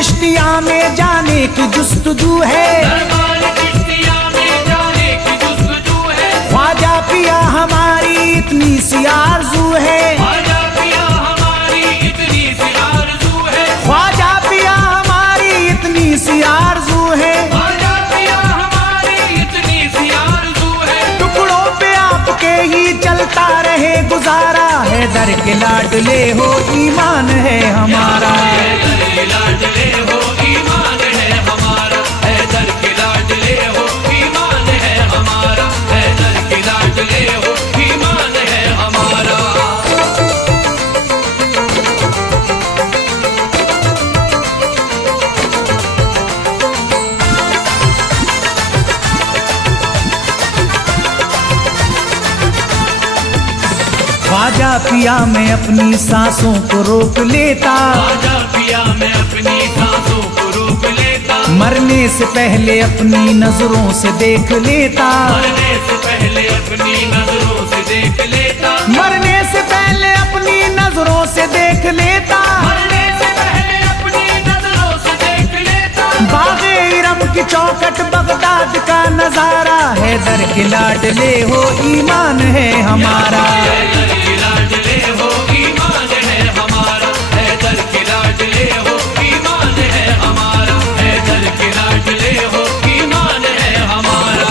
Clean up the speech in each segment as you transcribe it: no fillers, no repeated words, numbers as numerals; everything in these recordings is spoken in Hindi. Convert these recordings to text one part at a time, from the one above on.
चिश्तिया में जाने की जुस्तजू है, दरबार चिश्तिया में जाने की जुस्तजू है। ख्वाजा पिया हमारी इतनी सी आरज़ू है, ख्वाजा पिया हमारी इतनी सी आरज़ू है। ख्वाजा पिया हमारी इतनी सी आरज़ू है। ख्वाजा पिया हमारी इतनी सी आरज़ू है। टुकड़ों पे आपके ही चलता रहे गुजारा, है दर के लाडले हो ईमान है हमारा। दर के लाडले हो ईमान है हमारा, है दर के लाडले हो ईमान है हमारा, है दर के लाडले हो ईमान है हमारा। ख्वाजा पिया मैं अपनी सांसों को रोक लेता, ख्वाजा पिया मैं अपनी सांसों को रोक लेता। मरने से पहले अपनी नजरों से देख लेता, मरने से पहले अपनी नजरों से देख लेता। मरने से पहले अपनी नजरों से देख लेता। मरने से पहले अपनी नजरों से देख लेता। बागे इरम की चौखट बगदाद का नजारा, है दर के लाडले हो ईमान है हमारा। दर के लाडले हो ईमान है हमारा, है दर के लाडले हो ईमान है हमारा, है दर के लाडले हो ईमान है हमारा।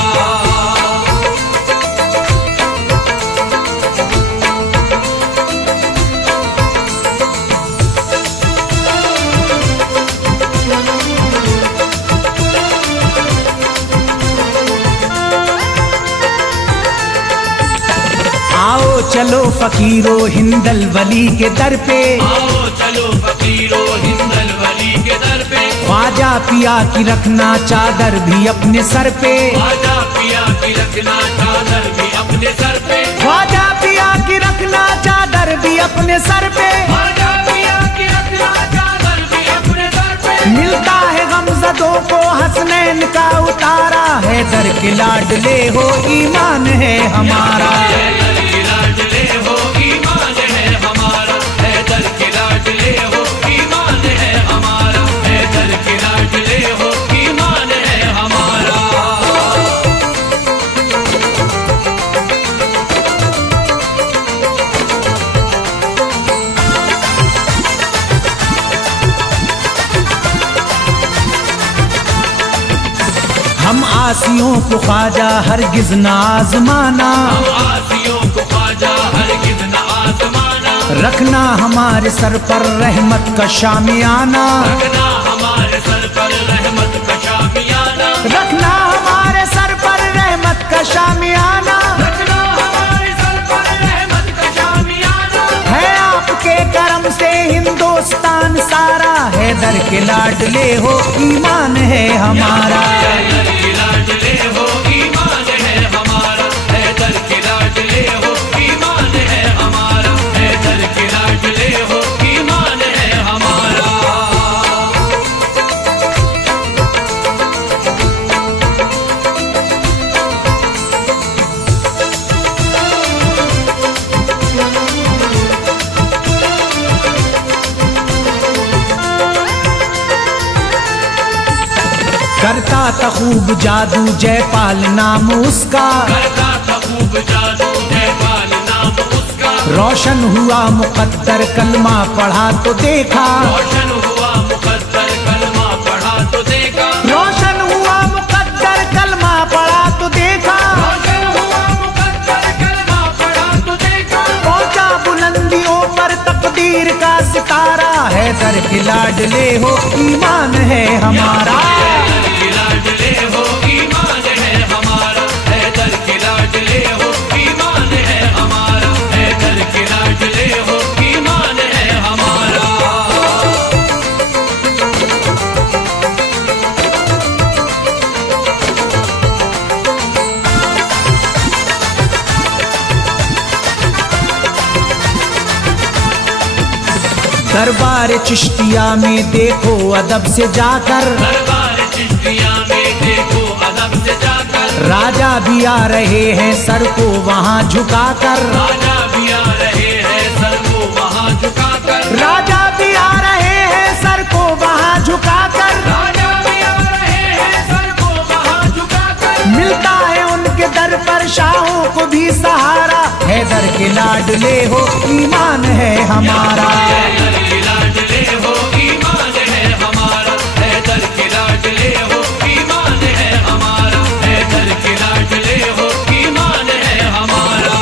आओ चलो फकीरो हिंदल वली के दर पे, आओ चलो फकीरो हिंदल वली के दर पे। ख्वाजा पिया की रखना चादर भी अपने सर पे, ख्वाजा पिया की रखना चादर भी अपने सर पे। ख्वाजा पिया की रखना चादर भी अपने सर पे। ख्वाजा पिया की रखना चादर भी अपने सर पे। मिलता है गमज़दों को हसनैन का उतारा, है दर के लाडले हो ईमान है हमारा। दर के लाडले हो ईमान है हमारा, है दर के लाडले हो ईमान है हमारा, है दर के लाडले हो ईमान है हमारा। हम आसियों को ख्वाजा हरगिज न आजमाना, हम आसियों को ख्वाजा हरगिज न आजमाना। रखना हमारे सर पर रहमत का शामियाना, रखना हमारे सर पर रहमत का शामियाना। रखना हमारे सर पर रहमत का शामियाना। रखना हमारे सर पर रहमत का शामियाना। है आपके करम से हिंदुस्तान सारा, है दर के लाडले हो ईमान है हमारा। दर के लाडले हो ईमान है हमारा, है दर के लाडले हो ईमान है हमारा, है दर के लाडले हो ईमान है हमारा। करता था खूब जादू जयपाल नाम उसका, करता था खूब जादू जयपाल नाम उसका। रोशन हुआ मुकद्दर कलमा पढ़ा तो देखा, रोशन हुआ मुकद्दर कलमा पढ़ा तो देखा। रोशन हुआ मुकद्दर कलमा पढ़ा तो देखा। रोशन हुआ मुकद्दर कलमा पढ़ा तो देखा। पहुंचा बुलंदियों पर तकदीर का सितारा, है दर के लाडले हो ईमान है हमारा। दर के लाडले हो ईमान है हमारा, है दर के लाडले हो ईमान है हमारा, है दर के लाडले हो ईमान है हमारा। दरबार चिश्तिया में देखो अदब से जाकर, दरबार चिश्तिया में देखो अदब से जाकर। राजा भी आ रहे हैं सर को वहाँ झुकाकर, राजा भी आ रहे हैं सर को वहाँ झुकाकर। राजा भी आ रहे हैं सर को वहाँ झुका सहारा, हैदर के लाडले हो ईमान है हमारा। हैदर के लाडले हो ईमान है हमारा, हैदर के लाडले हो ईमान है हमारा, हैदर के लाडले हो ईमान है हमारा।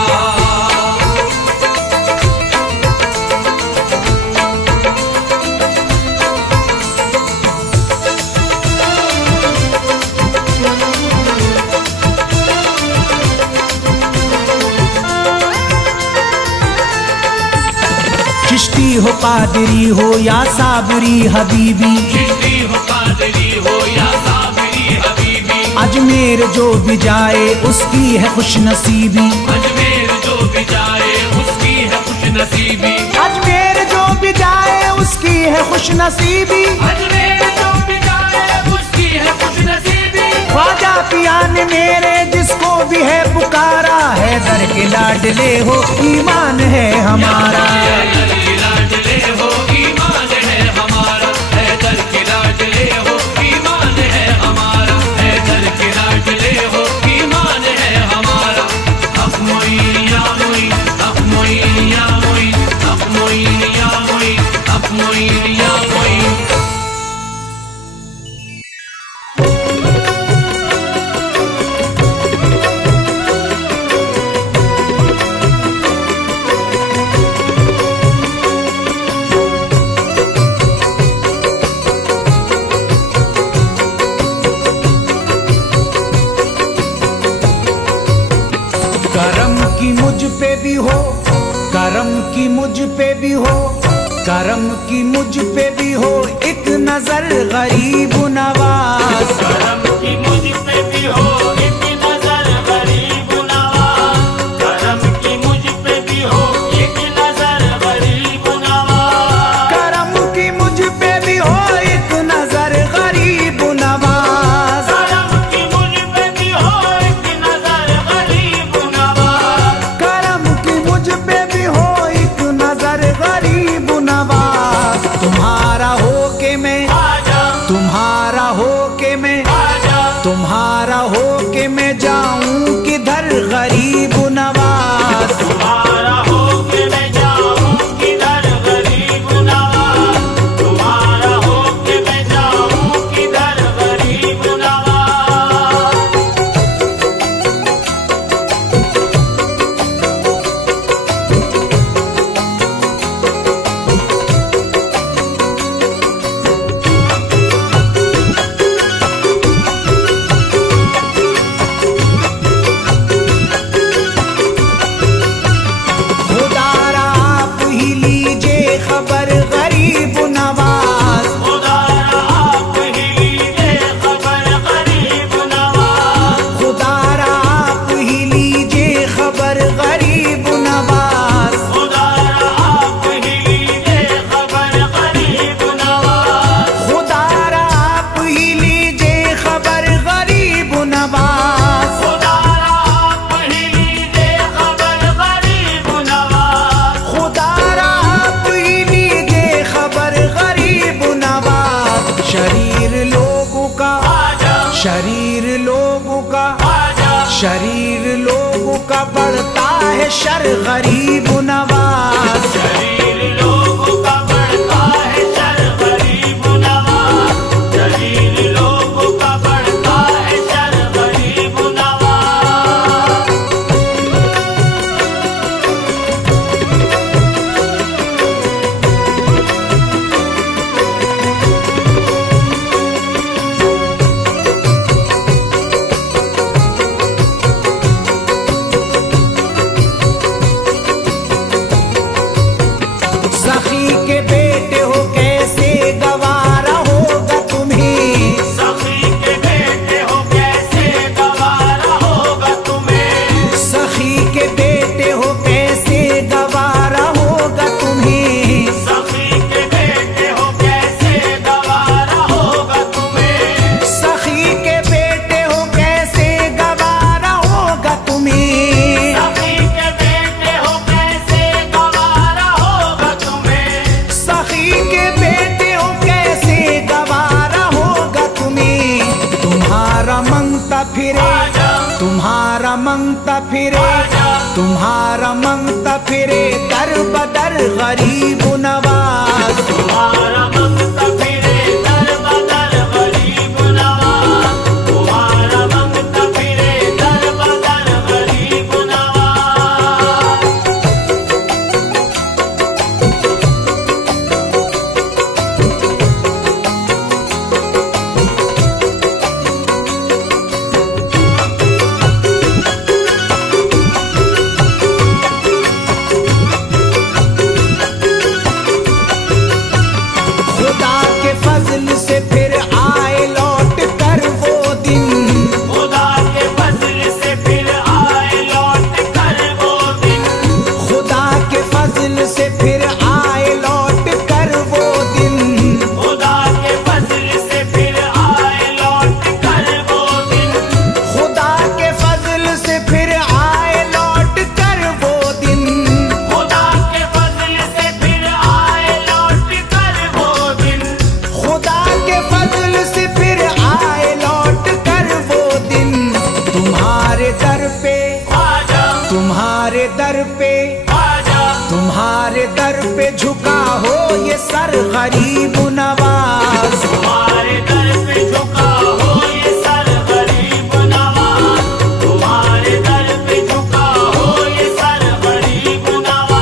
चिश्ती हो कादरी हो या साबरी हबीबी, चिश्ती हो कादरी हो या साबरी हबीबी, अजमेर जो भी जाए उसकी है खुश नसीबी। अजमेर जो भी जाए उसकी है खुश नसीबी, अजमेर जो भी जाए उसकी है खुश नसीबी। अजमेर जो भी जाए उसकी है खुश नसीबी। ख्वाजा पिया ने मेरे जिसको भी है पुकारा, हैदर के लाडले हो ईमान है हमारा। हैदर के लाडले हो ईमान है हमारा, हैदर के लाडले हो ईमान है हमारा, हैदर के लाडले हो ईमान है हमारा। हक मोइन या मोइन, हक मोइन या मोइन, हक मोइन या मोइन, हक मोइन या मोइन। करम की मुझ पे भी हो, करम की मुझ पे भी हो, करम की मुझ पे भी हो एक नजर गरीब नवाज। करम की मुझ पे भी हो एक नजर गरीब नवाज, करम की मुझ पे भी हो एक नजर गरीब नवाज, करम की मुझ पे भी हो एक नजर गरीब नवाज। करम की मुझ पे भी हो एक नजर गरीब नवाज, करम की मुझ पे भी हो एक नजर गरीब नवाज। तुम्हारा हो के मैं, आजा तुम्हारा हो के मैं, आजा तुम्हारा हो के मैं जाऊं किधर गरीब नवाज। तुम्हारा हो के मैं जाऊं किधर गरीब नवाज, तुम्हारा हो के मैं जाऊं किधर गरीब नवाज। खुदारा आप ही लीजिए खबर गरीब नवाज। खुदारा आप ही लीजिए खबर गरीब नवाज, खुदारा आप ही लीजिए खबर गरीब नवाज। खुदारा आप ही लीजिए खबर गरीब नवाज, खुदारा आप ही लीजिए खबर गरीब नवाज। खुदारा आप ही लीजिए खबर गरीब नवाज, खुदारा आप ही लीजिए खबर गरीब नवाज। शरीर लोगों का, आजा शरीर लोगों का, आजा शरीर लोगों का बढ़ता है शर गरीब नवाज। शरीर लोगों का बढ़ता है शर गरीब नवाज, शरीर लोगों का बढ़ता है शर गरीब नवाज। मंगता फिरे, तुम्हारा मंगता फिरे दर बदर गरीब नवाज। तुम्हारा मंगता फिरे दर बदर गरीब नवाज, तुम्हारा मंगता फिरे दर बदर गरीब नवाज। खुदा के फजल से फिर आए लौट कर वो दिन, खुदा के फजल से फिर आए लौट कर वो दिन, खुदा के फजल से फिर आए लौट कर वो दिन, खुदा के फजल से फिर आए लौट कर वो दिन, खुदा के फजल से फिर आए लौट कर वो दिन, खुदा के फजल से फिर आए लौट कर वो दिन। खुदा के फजल से फिर आए लौट कर वो दिन। तुम्हारे दर पे, आजा तुम्हारे दर पे, आजा तुम्हारे दर पे झुका हो ये सर गरीब नवाज। तुम्हारे दर पे झुका हो ये सर गरीब नवाज, तुम्हारे दर पे झुका हो ये सर गरीब नवाज।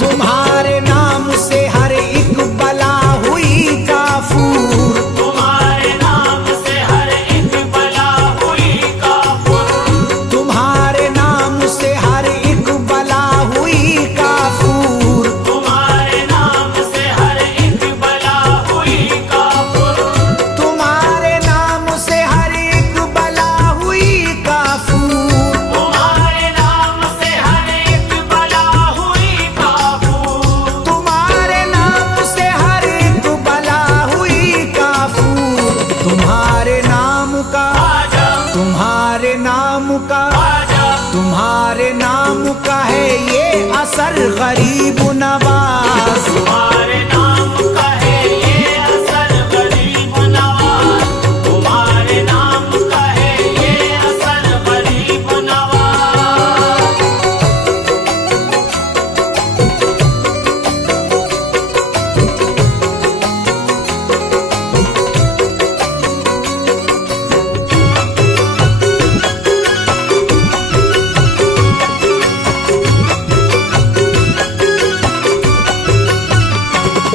तुम्हारे नाम से हर एक बला हुई काफूर, तुम्हारे नाम से हर एक बला हुई काफुर, तुम्हारे नाम से हर एक बला हुई काफूर, तुम्हारे नाम से हर एक बला हुई काफुर, तुम्हारे नाम से हर एक बला हुई काफूर, तुम्हारे नाम से हर एक बला हुई काफुर, तुम्हारे नाम से हर एक बला हुई काफूर। तुम्हारे नाम का, आजा तुम्हारे नाम का, आजा तुम्हारे नाम का है ये असर गरीब नवाज। तुम्हारे नाम का है ये असर गरीब नवाज, तुम्हारे नाम का है ये असर गरीब नवाज।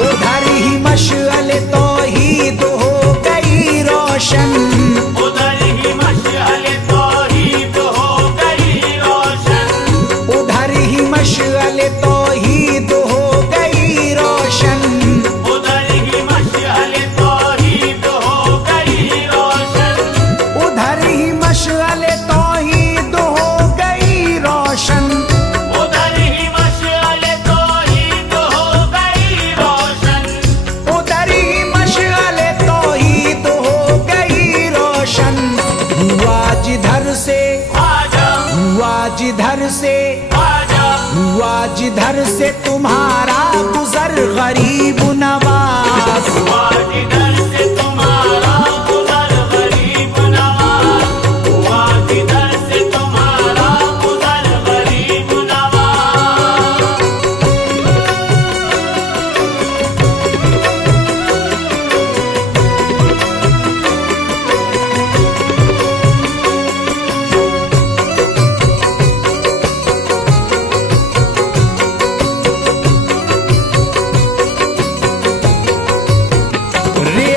उधर ही मशअले तौहीद हो गई रोशन, उधर ही मशअले तौहीद हो गई रोशन, उधर ही मशअले तौहीद हो गई रोशन, उधर ही मशअले तौहीद हो गई रोशन, उधर ही मशअले तौहीद हो गई रोशन, उधर ही मशअले तौहीद हो गई रोशन। उधर ही मशअले तौहीद हो गई रोशन। हुआ जिधर से, आजा हुआ जिधर से, आजा हुआ जिधर से तुम्हारा गुजर गरीब नवाज। हुआ जिधर से तुम्हारा गुजर गरीब नवाज, हुआ जिधर से तुम्हारा गुजर गरीब नवाज। रे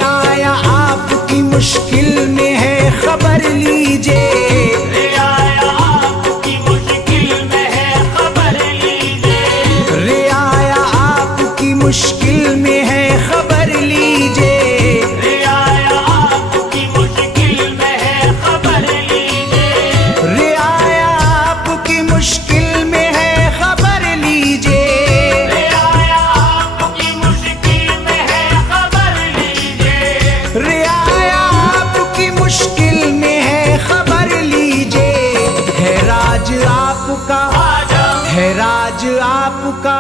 राज आपका, है राज आपका,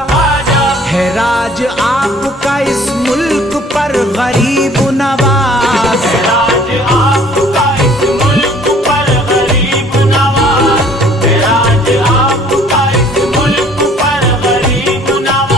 है राज आपका इस मुल्क पर गरीब नवाज। है राज आपका इस मुल्क पर गरीब नवाज, है राज आपका इस मुल्क पर गरीब नवाज।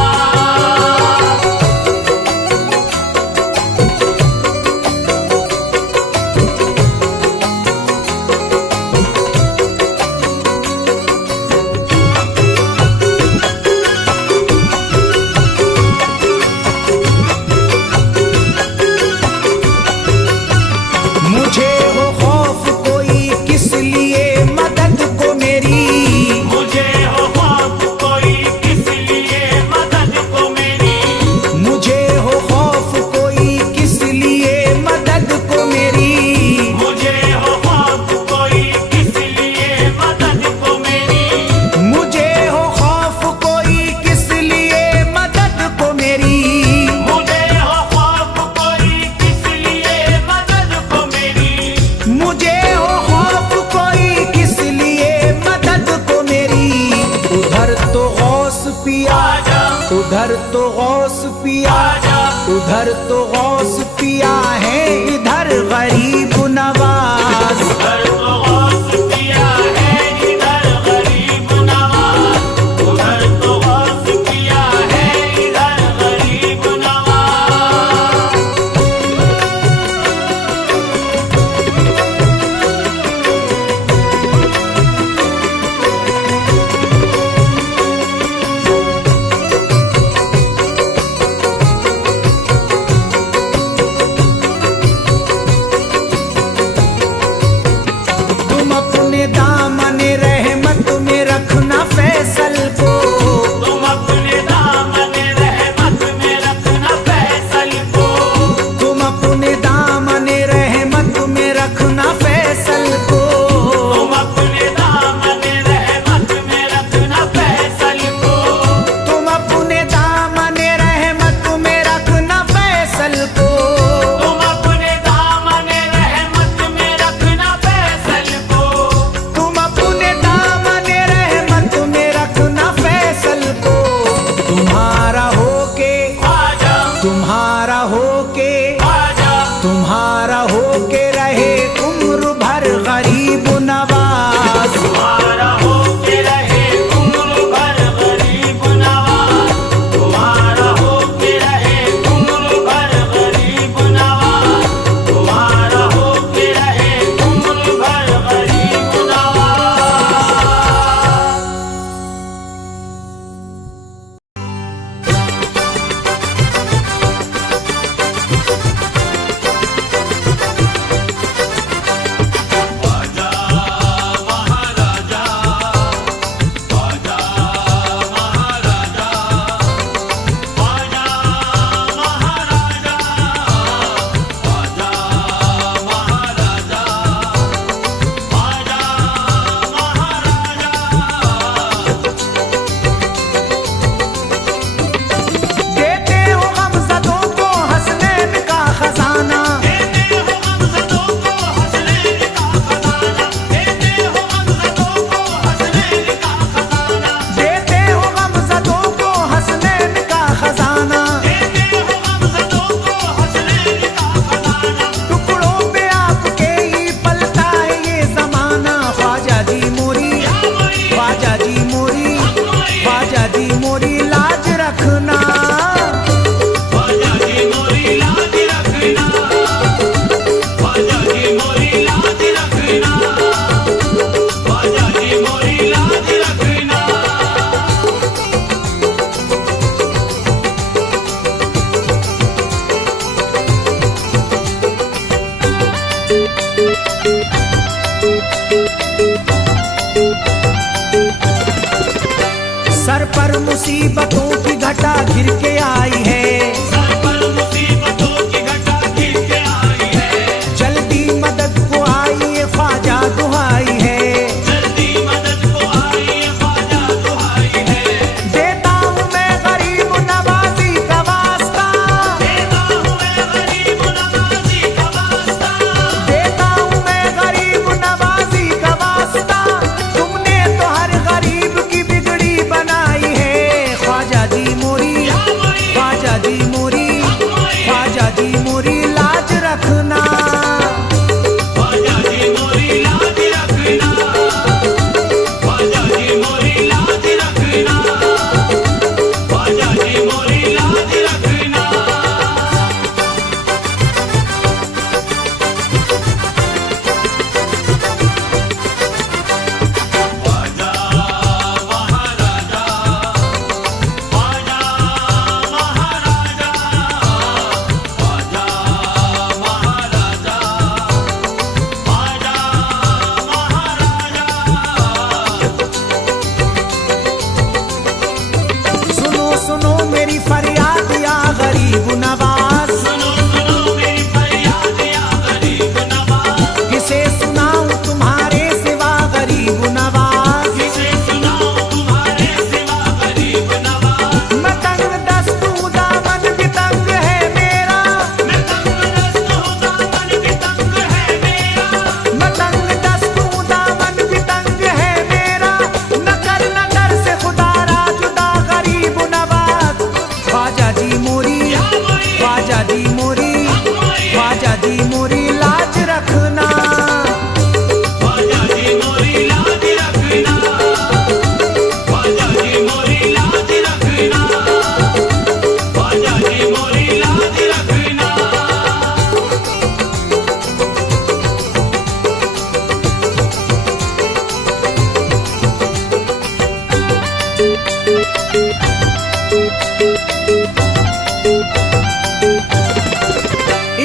मुझे हो खौफ कोई किस लिए मदद को मेरी, मुझे हो खौफ कोई किस लिए मदद को मेरी, मुझे हो खौफ कोई किस लिए मदद को मेरी, मुझे हो खौफ कोई किस लिए मदद को मेरी, मुझे हो खौफ कोई किस लिए मदद को मेरी, मुझे हो खौफ कोई किस लिए मदद को मेरी। मुझे हो खौफ कोई किस लिए मदद को मेरी। उधर तो गौस पिया, उधर तो गौस पिया, उधर तो गौस पिया है, इधर गरीब नवाज। उधर तो गौस पिया है, इधर गरीब नवाज, उधर तो गौस पिया है, इधर गरीब नवाज। तुम अपने दामने रहमत में रखना फैसल को, तुम अपने दामन रहमत में रखना फैसल को, तुम अपने दामने रहमत में रखना फैसल को, तुम अपने दामन रहमत में रखना फैसल को, तुम अपने दामने रहमत में रखना फैसल को। तुम अपने दामन रहमत में रखना फैसल को, तुम अपने दामने रहमत में रखना फैसल को। तुम्हारा होके, आजा तुम्हारा होके, आजा तुम्हारा होके रहे उम्र भर गरीब नवाज। तुम्हारा होके रहे उम्र भर गरीब नवाज, तुम्हारा होके रहे उम्र भर गरीब नवाज, तुम्हारा होके रहे उम्र भर गरीब नवाज। आजा महाराजा, आजा महाराजा, आजा महाराजा, आजा महाराजा, आजा महाराजा। देते हो गमज़दों को हसनैन का खजाना, देते हो गमज़दों को हसनैन का खजाना, देते हो गमज़दों को हसनैन का खजाना, देते हो गमज़दों को हसनैन का खजाना। देते हो गमज़दों को हसनैन का खजाना। टुकड़ों पे आपके ही पलता है ये जमाना। ख्वाजा जी मोरी, ख्वाजा जी मोरी, ख्वाजा जी मोरी लाज रखना। ख्वाजा जी मोरी लाज रखना, ख्वाजा जी मोरी लाज रखना, ख्वाजा जी मोरी लाज रखना। सर पर मुसीबतों की घटा गिर के आई है, सर पर मुसीबतों की घटा गिर के आई है, जल्दी मदद को आई ये ख्वाजा दुहाई है। जल्दी मदद को आई ये ख्वाजा दुहाई है। देता हूँ मैं गरीब नवाजी का वास्ता, देता हूँ मैं गरीब नवाजी का वास्ता, देता हूँ मैं गरीब नवाजी का वास्ता। तुमने तो हर गरीब नवाज। सुनो सुनो मेरी फरियाद या गरीब नवाज, किसे सुनाऊं तुम्हारे सिवा गरीब नवाज। किसे सुनाऊं तुम्हारे सिवा गरीब नवाज। मैं तंग दस्त हूँ दामन भी तंग है मेरा, मैं तंग दस्त हूँ दामन भी तंग है मेरा, मैं तंग दस्त हूँ दामन भी तंग है मेरा। न कर से खुदा रा जुदा गरीब नवाज। ख्वाजा जी मोरी, ख्वाजा जी मोरी, ख्वाजा जी मोरी लाज रखना। ख्वाजा जी मोरी लाज रखना, ख्वाजा जी मोरी लाज रखना, ख्वाजा जी मोरी लाज रखना।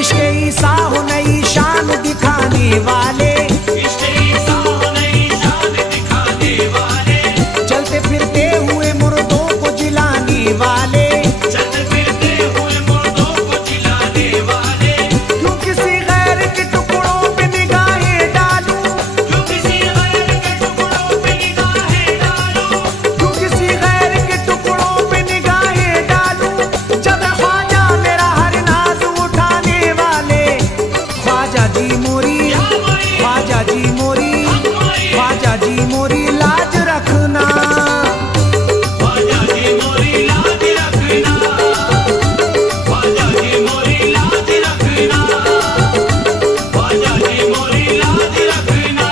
इश्क ईसा हो नई शान दिखाने वाले, इश्क़ ईसा हो नई शान दिखाने वाले, चलते फिरते हुए मुर्दों को जिलाने वाले। चलते फिरते हुए मुर्दों को जिलाने वाले। क्यों किसी गैर के टुकड़ों पे निगाहें डालूं, क्यों किसी गैर के टुकड़ों पे निगाहें डालूं, क्यों किसी गैर के टुकड़ों पे निगाहें डालूं। जब ख्वाजा मेरा हर नाज उठाने वाले। ख्वाजा जी मोरी, ख्वाजा जी मोरी, ख्वाजा जी मोरी लाज रखना। ख्वाजा जी मोरी लाज रखना, ख्वाजा जी मोरी लाज रखना, ख्वाजा जी मोरी लाज रखना।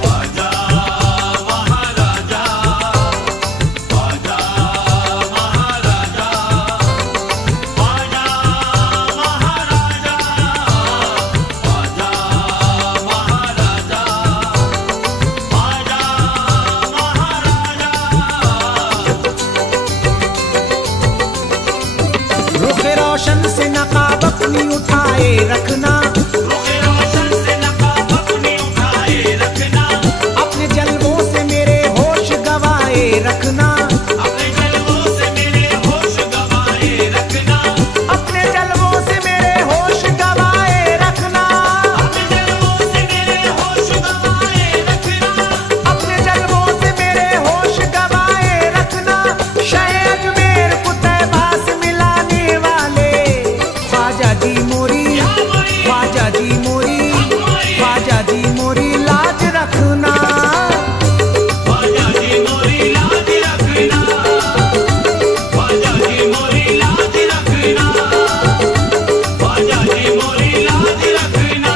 ख्वाजा महाराजा, ख्वाजा महाराजा, ख्वाजा महाराजा, ख्वाजा महाराजा, ख्वाजा महाराजा। रुख रोशन से नकाब अपनी उठाए रखना, रुखे रोशन से नकाब अपनी उठाए रखना, अपने जलवों से मेरे होश गवाए रखना। अपने जलवों से मेरे होश गवाए रखना, अपने जलवों से मेरे होश गवाए रखना। अपने जलवों से मेरे होश गवाए रखना, अपने जलवों से मेरे होश गवाए रखना। शह अजमेर को तैबा से मिलाने वाले। ख्वाजा जी मोरी, ख्वाजा जी मोरी, ख्वाजा जी मोरी लाज रखना। ख्वाजा जी मोरी लाज रखना, ख्वाजा जी मोरी लाज रखना, ख्वाजा जी मोरी लाज रखना।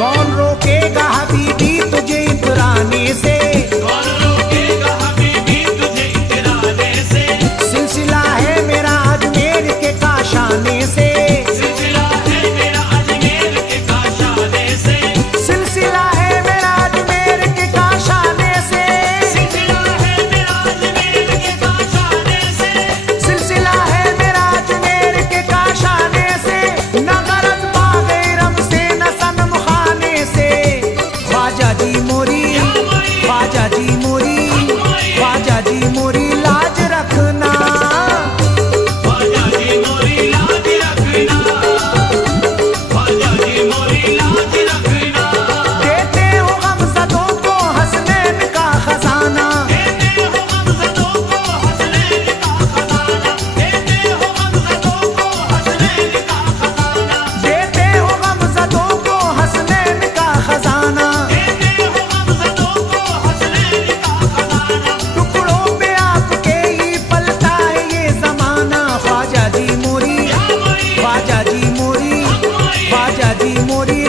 कौन रोकेगा हबीबी तुझे इतराने से। कौन रोकेगा हबीबी तुझे इतराने से। सिलसिला है मेरा अजमेर के काशाने से। सिलसिला है मेरा अजमेर के काशाने से। सिलसिला है मेरा अजमेर के काशाने से। सिलसिला है मेरा अजमेर के काशाने से। सिलसिला है मेरा अजमेर के काशाने से। न गरज बाग़े रम से न सनम खाने से। ख्वाजा जी मोरी, ख्वाजा जी मोरी, ख्वाजा जी मोरी लाज रखना। ख्वाजा जी मोरी लाज रखना, ख्वाजा जी मोरी लाज रखना। देते हो गमज़दों को हसनैन का खजाना। देते हो गमज़दों को हसनैन का खजाना, देते हो गमज़दों को हसनैन का खजाना, देते हो गमज़दों को हसनैन का खजाना। देते हो गमज़दों को हसनैन का खजाना। टुकड़ों पे आपके ही पलता है ये जमाना। ख्वाजा जी मोरी, ख्वाजा जी मोरी, ख्वाजा जी मोरी